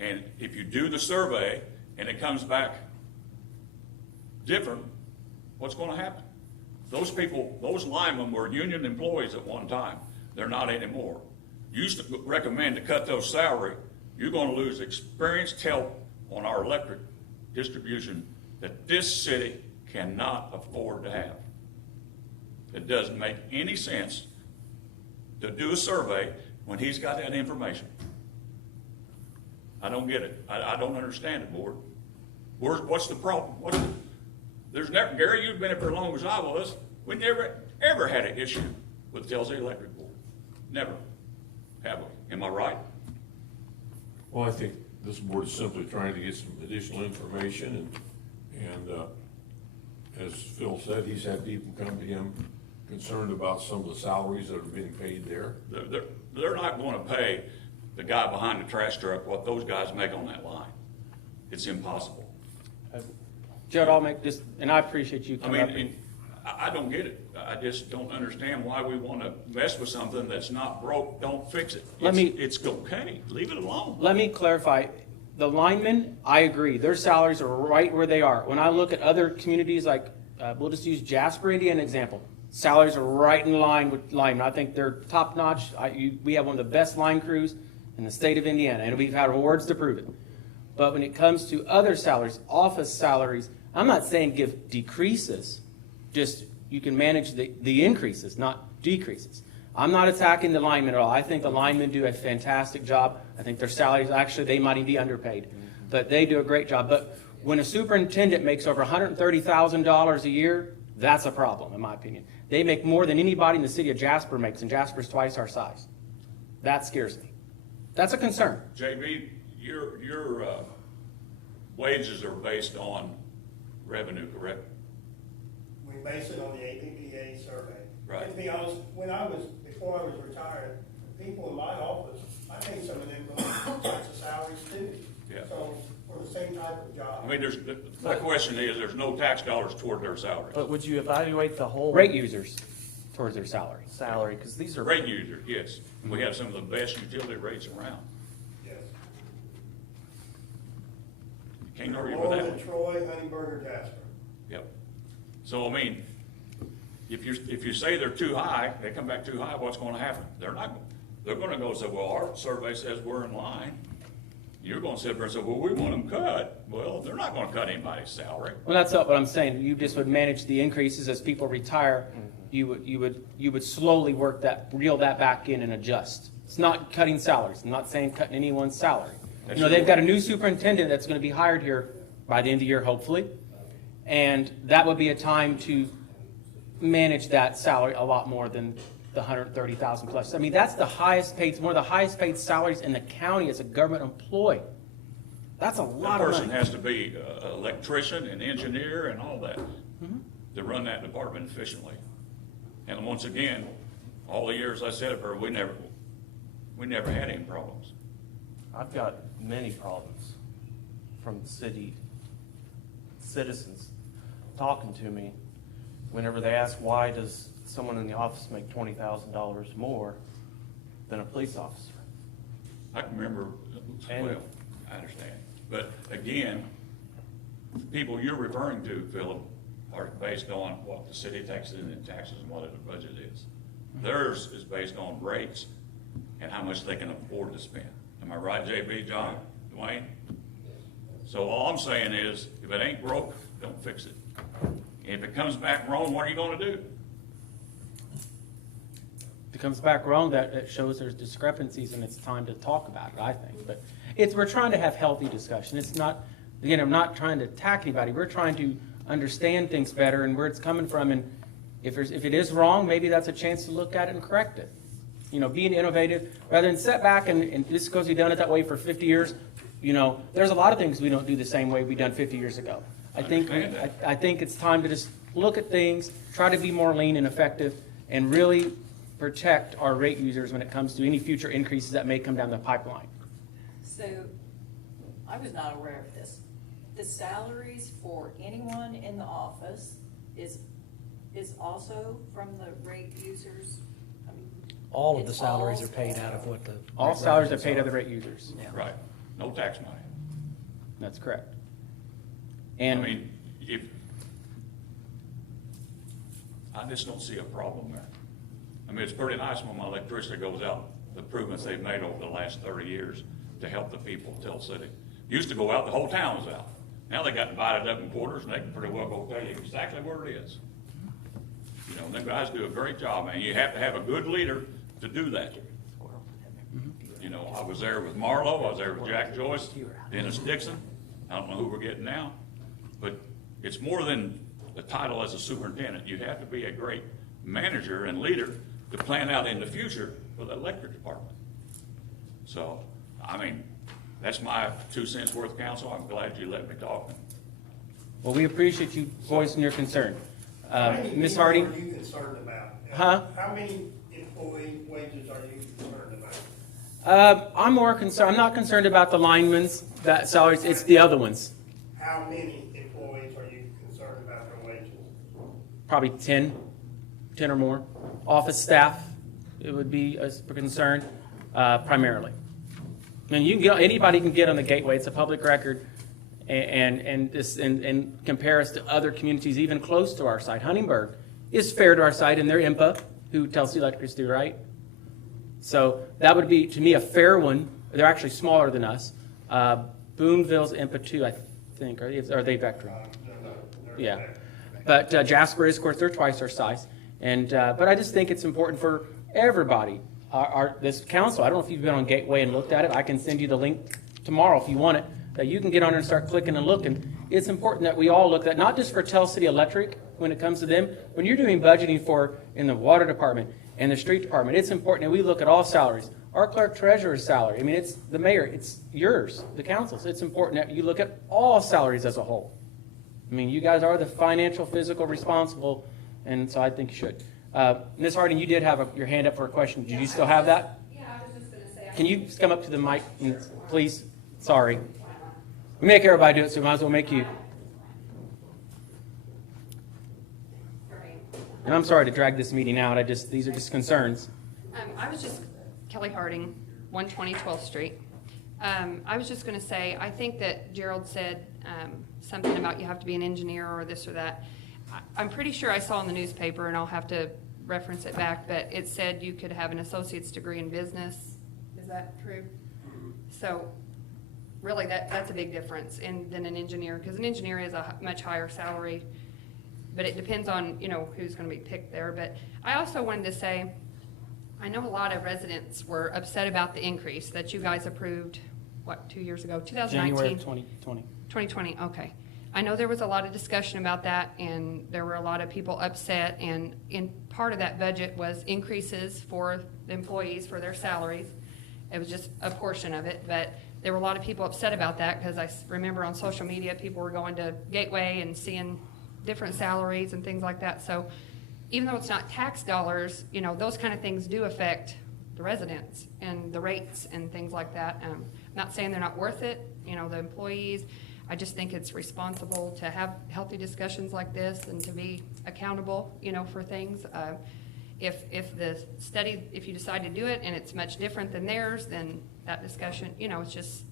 And if you do the survey and it comes back different, what's going to happen? Those people, those linemen were union employees at one time. They're not anymore. Used to recommend to cut those salary. You're going to lose experienced help on our electric distribution that this city cannot afford to have. It doesn't make any sense to do a survey when he's got that information. I don't get it. I don't understand it, board. What's the problem? There's never, Gary, you've been here for as long as I was. We never, ever had an issue with Tellsy Electric Board. Never. Have we? Am I right? Well, I think this board is simply trying to get some additional information, and as Phil said, he's had people come to him concerned about some of the salaries that are being paid there. They're not going to pay the guy behind the trash truck what those guys make on that line. It's impossible. Gerald, I'll make this, and I appreciate you coming up. I don't get it. I just don't understand why we want to mess with something that's not broke. Don't fix it. It's okay. Leave it alone. Let me clarify. The linemen, I agree. Their salaries are right where they are. When I look at other communities, like we'll just use Jasper, Indiana, an example. Salaries are right in line with linemen. I think they're top notch. We have one of the best line crews in the state of Indiana, and we've had awards to prove it. But when it comes to other salaries, office salaries, I'm not saying give decreases. Just you can manage the increases, not decreases. I'm not attacking the linemen at all. I think the linemen do a fantastic job. I think their salaries, actually, they might even be underpaid. But they do a great job. But when a superintendent makes over $130,000 a year, that's a problem, in my opinion. They make more than anybody in the city of Jasper makes, and Jasper's twice our size. That scares me. That's a concern. JB, your wages are based on revenue, correct? We base it on the APPA survey. Right. And to be honest, before I was retired, the people in my office, I paid some of them those types of salaries too. Yeah. So for the same type of job. I mean, my question is, there's no tax dollars toward their salaries. But would you evaluate the whole Rate users towards their salary. salary? Because these are Rate user, yes. We have some of the best utility rates around. Yes. Can't argue More with than that. Troy, Huntingburg, or Jasper. Yep. So, I mean, if you say they're too high, they come back too high, what's going to happen? They're going to go say, well, our survey says we're in line. You're going to sit there and say, well, we want them cut. Well, they're not going to cut anybody's salary. Well, that's not what I'm saying. You just would manage the increases as people retire. You would slowly reel that back in and adjust. It's not cutting salaries. I'm not saying cutting anyone's salary. They've got a new superintendent that's going to be hired here by the end of the year, hopefully. And that would be a time to manage that salary a lot more than the $130,000 plus. I mean, that's the highest paid, one of the highest paid salaries in the county as a government employee. That's a lot That of person money. has to be an electrician, an engineer, and all that to run that department efficiently. And once again, all the years I said it for, we never had any problems. I've got many problems from city citizens talking to me whenever they ask, why does someone in the office make $20,000 more than a police officer? I can remember, well, I understand. But again, the people you're referring to, Philip, are based on what the city takes in taxes and what the budget is. Theirs is based on rates and how much they can afford to spend. Am I right, JB, John, Dwayne? So all I'm saying is, if it ain't broke, don't fix it. If it comes back wrong, what are you going to do? If it comes back wrong, that shows there's discrepancies and it's time to talk about it, I think. But we're trying to have healthy discussion. It's not, again, I'm not trying to attack anybody. We're trying to understand things better and where it's coming from. And If it is wrong, maybe that's a chance to look at it and correct it. You know, being innovative, rather than sit back and just because we've done it that way for 50 years, you know, there's a lot of things we don't do the same way we done 50 years ago. I think it's time to just look at things, try to be more lean and effective, and really protect our rate users when it comes to any future increases that may come down the pipeline. So, I was not aware of this. The salaries for anyone in the office is also from the rate users? I mean, All of the it's salaries all- are paid out of what the. All salaries are paid to the rate users. Yeah. Right, no tax money. That's correct. I And mean, I just don't see a problem there. I mean, it's pretty nice when my electricity goes out, the improvements they've made over the last 30 years to help the people of Tell City. Used to go out, the whole town was out. Now they got divided up in quarters, and they can pretty well go tell you exactly where it is. You know, them guys do a great job, man. You have to have a good leader to do that. You know, I was there with Marlowe, I was there with Jack Joyce, Dennis Dixon. I don't know who we're getting now, but it's more than the title as a superintendent. You have to be a great manager and leader to plan out in the future for the electric department. So, I mean, that's my 2 cents worth, counsel. I'm glad you let me talk. well, we appreciate you voicing your concern. How many Ms. people Harding? are you concerned about? Huh? How many employee wages are you concerned about? I'm more concerned, I'm not concerned about the linemen's, that salaries, it's the other ones. How many employees are you concerned about their wages? Probably 10 or more. Office staff, it would be a concern, primarily. I mean, anybody can get on the gateway, it's a public record, and compare us to other communities even close to our site. Huntingburg is fair to our site, and they're IMPA, who tells the electricity, right? So that would be, to me, a fair one. They're actually smaller than us. Boonville's IMPA 2, I think, are they Vectron? Yeah. But Jasper is, of course, they're twice our size. But I just think it's important for everybody. This council, I don't know if you've been on Gateway and looked at it. I can send you the link tomorrow if you want it, that you can get on there and start clicking and looking. It's important that we all look at, not just for Tell City Electric when it comes to them, when you're doing budgeting for in the water department and the street department, it's important that we look at all salaries. Our clerk treasurer's salary, I mean, it's the mayor, it's yours, the council's. It's important that you look at all salaries as a whole. I mean, you guys are the financial, physical, responsible, and so I think you should. Ms. Harding, you did have your hand up for a question. Did you still have that? Yeah, I was just going to say. Can you just come up to the mic, please? Sorry. We make everybody do it, so we might as well make you. And I'm sorry to drag this meeting out. These are just concerns. I was just, Kelly Harding, 120 12th Street. I was just going to say, I think that Gerald said something about you have to be an engineer or this or that. I'm pretty sure I saw in the newspaper, and I'll have to reference it back, but it said you could have an associate's degree in business. Is that true? So really, that's a big difference than an engineer, because an engineer is a much higher salary, but it depends on, who's going to be picked there. But I also wanted to say, I know a lot of residents were upset about the increase that you guys approved, 2 years ago? 2019? January of 2020. 2020, okay. I know there was a lot of discussion about that, and there were a lot of people upset, and in part of that budget was increases for the employees for their salaries. It was just a portion of it, but there were a lot of people upset about that, because I remember on social media, people were going to Gateway and seeing different salaries and things like that. So even though it's not tax dollars, those kind of things do affect the residents and the rates and things like that. I'm not saying they're not worth it, the employees. I just think it's responsible to have healthy discussions like this and to be accountable, for things. If the study, if you decide to do it and it's much different than theirs, then that discussion, it's just,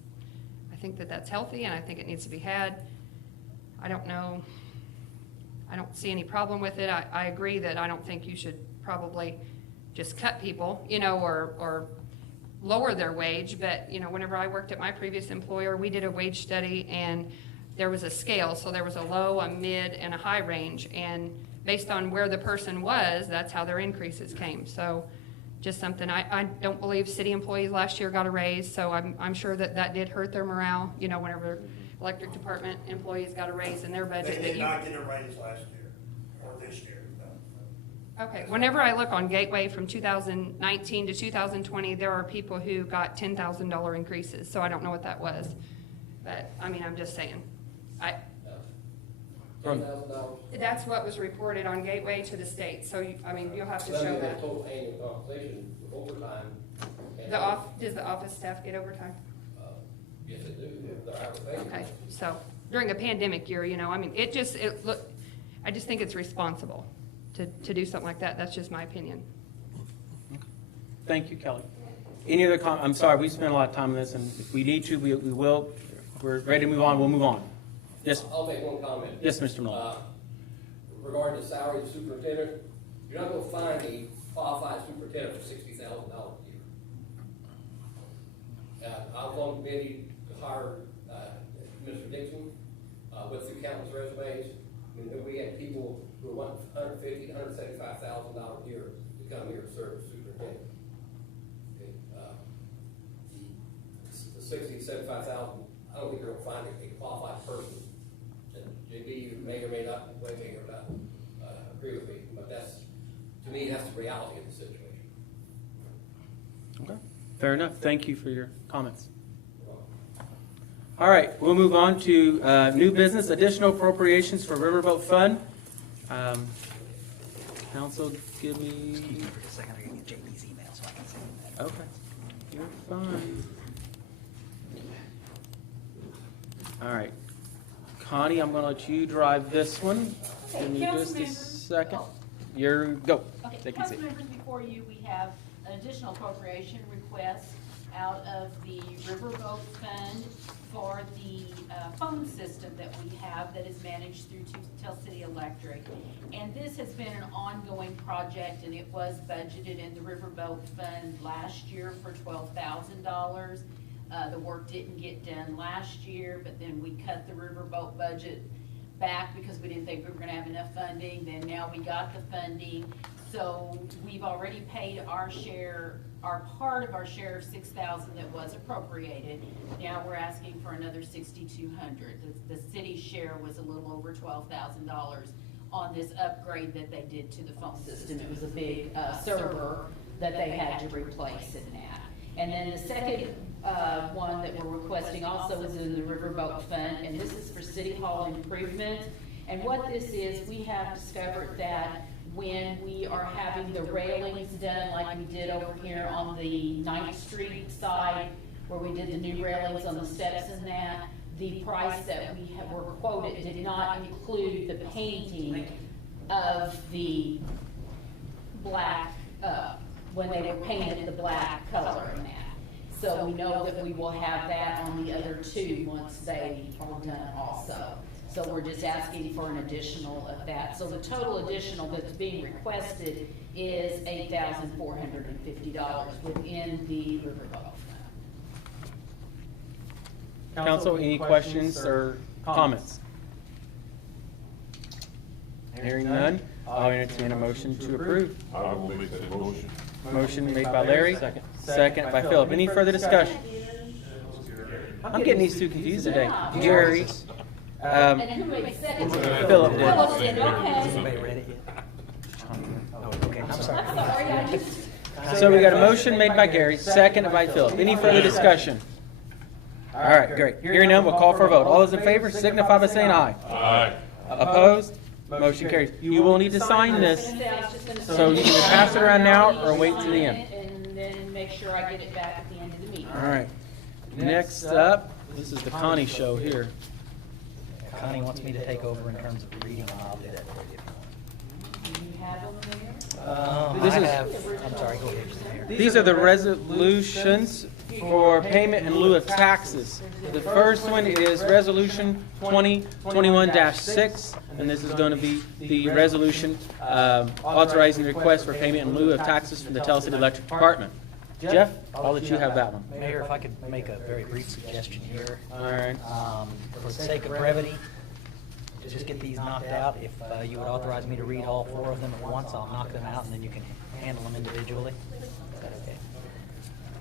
I think that's healthy, and I think it needs to be had. I don't know. I don't see any problem with it. I agree that I don't think you should probably just cut people, or lower their wage. But, whenever I worked at my previous employer, we did a wage study, and there was a scale. So there was a low, a mid, and a high range. And based on where the person was, that's how their increases came. So just something, I don't believe city employees last year got a raise. So I'm sure that did hurt their morale, whenever electric department employees got a raise in their budget. They did not get a raise last year or this year. Okay, whenever I look on Gateway from 2019 to 2020, there are people who got $10,000 increases, so I don't know what that was. But, I mean, I'm just saying. That's what was reported on Gateway to the state, so, I mean, you'll have to show that. Total annual compensation with overtime. Does the office staff get overtime? Yes, they do, they're hourly paid. Okay, so during a pandemic year, you know, I mean, I just think it's responsible to do something like that. That's just my opinion. Thank you, Kelly. Any other I'm sorry, we spent a lot of time on this, and if we need to, we will. We're ready to move on, we'll move on. Yes. I'll make one comment. Yes, Mr. Miller. Regarding the salary of the superintendent, you're not gonna find a qualified superintendent for $60,000 a year. I was on committee to hire Mr. Dixon, went through countless resumes. I mean, we had people who were wanting $150,000 to $175,000 a year to come here and serve as superintendent. Okay. The $60,000 to $75,000, I don't think you're gonna find a qualified person. And JB may or may not agree with me, but to me, that's the reality of the situation. Okay, fair enough. Thank you for your comments. All right, we'll move on to new business, additional appropriations for Riverboat Fund. Council, give me. Excuse me for a second, I gotta get JB's email so I can send that. Okay, you're fine. All right, Connie, I'm gonna let you drive this one. Okay, Give me just a Councilmember- second. Oh. Go. Okay, Take a seat. council members, before you, we have an additional appropriation request out of the Riverboat Fund for the phone system that we have that is managed through Tell City Electric. And this has been an ongoing project, and it was budgeted in the Riverboat Fund last year for $12,000. The work didn't get done last year, but then we cut the Riverboat budget back because we didn't think we were gonna have enough funding. Then now we got the funding. So we've already paid our share, our part of our share of $6,000 that was appropriated. Now we're asking for another $6,200. The city share was a little over $12,000 on this upgrade that they did to the phone system. It was a big server that they had to replace in that. And then the second one that we're requesting also is in the Riverboat Fund, and this is for City Hall improvement. And what this is, we have discovered that when we are having the railings done like we did over here on the 9th Street side, where we did the new railings on the steps and that, the price that were quoted did not include the painting of the black, when they were painted the black color in that. So we know that we will have that on the other two once they are done also. So we're just asking for an additional of that. So the total additional that's being requested is $8,450 within the Riverboat Fund. Council, any questions or comments? Hearing none, I'll entertain a motion to approve. I will make that motion. Motion made by Larry, second by Philip. Any further discussion? I'm getting these two confused today. Gary, And who made second? Philip did. Philip did, okay. Anybody read it yet? Oh, okay, I'm sorry. I'm sorry, I just. So we got a motion made by Gary, second by Philip. Any further discussion? All right, great. Hearing none, we'll call for a vote. All those in favor signify by saying aye. Aye. Opposed? Motion carries. You will need to sign this, so you can pass it around now or wait to the end. And then make sure I get it back at the end of the meeting. All right. Next up, this is the Connie show here. Connie wants me to take over in terms of reading, and I'll do that for you. Do you have them there? This I is- have, I'm sorry, go ahead, Mayor. These are the resolutions for payment in lieu of taxes. The first one is Resolution 2021-6, and this is going to be the resolution authorizing the request for payment in lieu of taxes from the Tell City Electric Department. Jeff, I'll let you have that one. Mayor, if I could make a very brief suggestion here. All right. For the sake of brevity, just get these knocked out. If you would authorize me to read all four of them at once, I'll knock them out, and then you can handle them individually. Is that okay?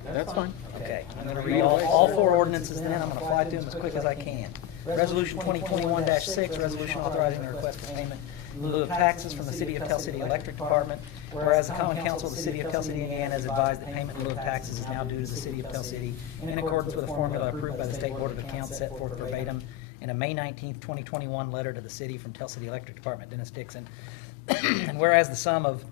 That's fine. Okay, I'm going to read all four ordinances, and then I'm going to fly through them as quick as I can. Resolution 2021-6, resolution authorizing the request for payment in lieu of taxes from the City of Tell City Electric Department. Whereas the Common Council of the City of Tell City, Indiana has advised that payment in lieu of taxes is now due to the City of Tell City in accordance with a formula approved by the State Board of Accounts set forth verbatim in a May 19, 2021 letter to the city from Tell City Electric Department, Dennis Dixon. And whereas the sum of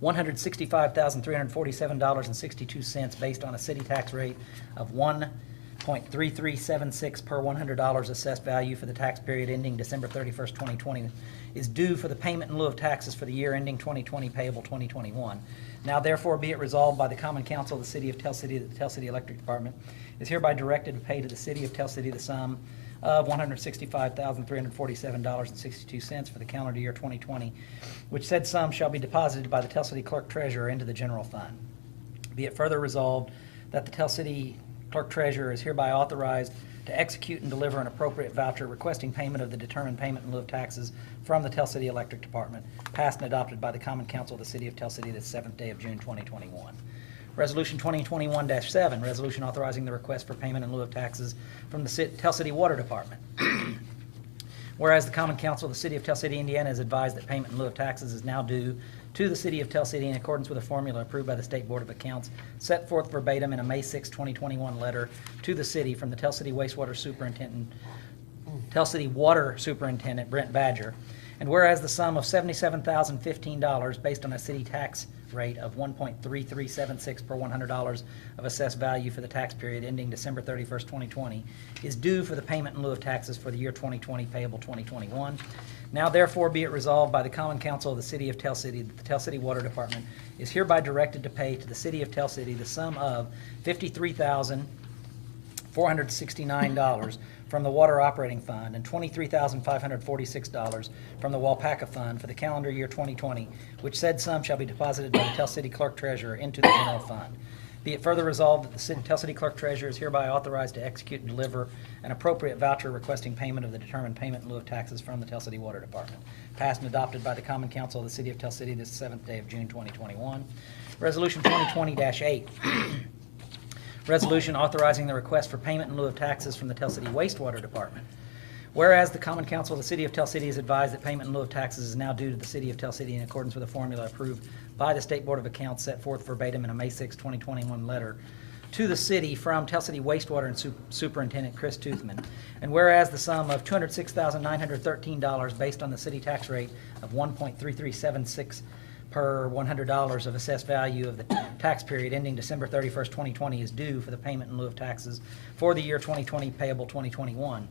$165,347.62 based on a city tax rate of 1.3376 per $100 assessed value for the tax period ending December 31st, 2020 is due for the payment in lieu of taxes for the year ending 2020 payable 2021. Now therefore be it resolved by the Common Council of the City of Tell City that the Tell City Electric Department is hereby directed to pay to the City of Tell City the sum of $165,347.62 for the calendar year 2020, which said sum shall be deposited by the Tell City Clerk Treasurer into the general fund. Be it further resolved that the Tell City Clerk Treasurer is hereby authorized to execute and deliver an appropriate voucher requesting payment of the determined payment in lieu of taxes from the Tell City Electric Department, passed and adopted by the Common Council of the City of Tell City the 7th day of June 2021. Resolution 2021-7, resolution authorizing the request for payment in lieu of taxes from the Tell City Water Department. Whereas the Common Council of the City of Tell City, Indiana has advised that payment in lieu of taxes is now due to the City of Tell City in accordance with a formula approved by the State Board of Accounts set forth verbatim in a May 6, 2021 letter to the city from the Tell City Water Superintendent Brent Badger. And whereas the sum of $77,015 based on a city tax rate of 1.3376 per $100 of assessed value for the tax period ending December 31st, 2020 is due for the payment in lieu of taxes for the year 2020 payable 2021. Now therefore be it resolved by the Common Council of the City of Tell City that the Tell City Water Department is hereby directed to pay to the City of Tell City the sum of $53,469 from the Water Operating Fund and $23,546 from the Walpaca Fund for the calendar year 2020, which said sum shall be deposited by the Tell City Clerk Treasurer into the general fund. Be it further resolved that the Tell City Clerk Treasurer is hereby authorized to execute and deliver an appropriate voucher requesting payment of the determined payment in lieu of taxes from the Tell City Water Department, passed and adopted by the Common Council of the City of Tell City this 7th day of June 2021. Resolution 2020-8. Resolution authorizing the request for payment in lieu of taxes from the Tell City Wastewater Department. Whereas the Common Council of the City of Tell City is advised that payment in lieu of taxes is now due to the City of Tell City in accordance with a formula approved by the State Board of Accounts set forth verbatim in a May 6, 2021 letter to the city from Tell City Wastewater and Superintendent Chris Toothman. And whereas the sum of $206,913 based on the city tax rate of 1.3376 per $100 of assessed value of the tax period ending December 31st, 2020 is due for the payment in lieu of taxes for the year 2020 payable 2021.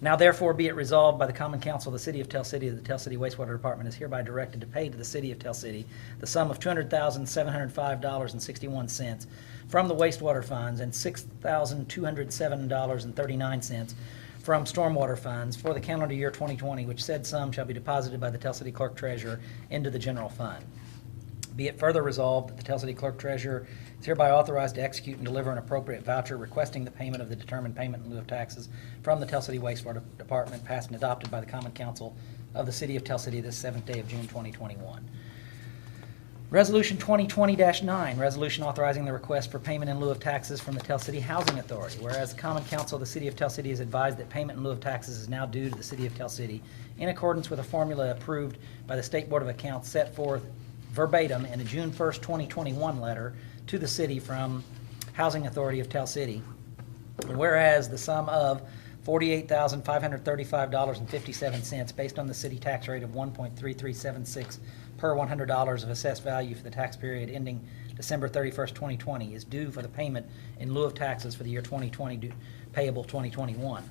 Now therefore be it resolved by the Common Council of the City of Tell City that the Tell City Wastewater Department is hereby directed to pay to the City of Tell City the sum of $200,705.61 from the wastewater funds and $6,207.39 from stormwater funds for the calendar year 2020, which said sum shall be deposited by the Tell City Clerk Treasurer into the general fund. Be it further resolved that the Tell City Clerk Treasurer is hereby authorized to execute and deliver an appropriate voucher requesting the payment of the determined payment in lieu of taxes from the Tell City Wastewater Department, passed and adopted by the Common Council of the City of Tell City this 7th day of June 2021. Resolution 2020-9, resolution authorizing the request for payment in lieu of taxes from the Tell City Housing Authority. Whereas the Common Council of the City of Tell City is advised that payment in lieu of taxes is now due to the City of Tell City in accordance with a formula approved by the State Board of Accounts set forth verbatim in a June 1st, 2021 letter to the city from Housing Authority of Tell City. And whereas the sum of $48,535.57 based on the city tax rate of 1.3376 per $100 of assessed value for the tax period ending December 31st, 2020 is due for the payment in lieu of taxes for the year 2020 payable 2021.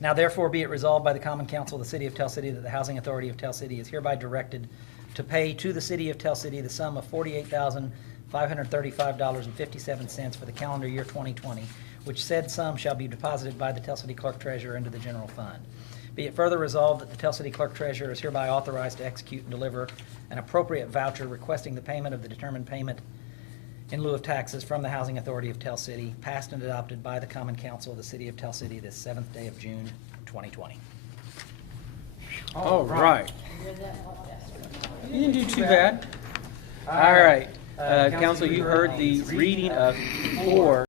Now therefore be it resolved by the Common Council of the City of Tell City that the Housing Authority of Tell City is hereby directed to pay to the City of Tell City the sum of $48,535.57 for the calendar year 2020, which said sum shall be deposited by the Tell City Clerk Treasurer into the general fund. Be it further resolved that the Tell City Clerk Treasurer is hereby authorized to execute and deliver an appropriate voucher requesting the payment of the determined payment in lieu of taxes from the Housing Authority of Tell City, passed and adopted by the Common Council of the City of Tell City this 7th day of June 2020. All right. You didn't do too bad. All right. Council, you heard the reading of 4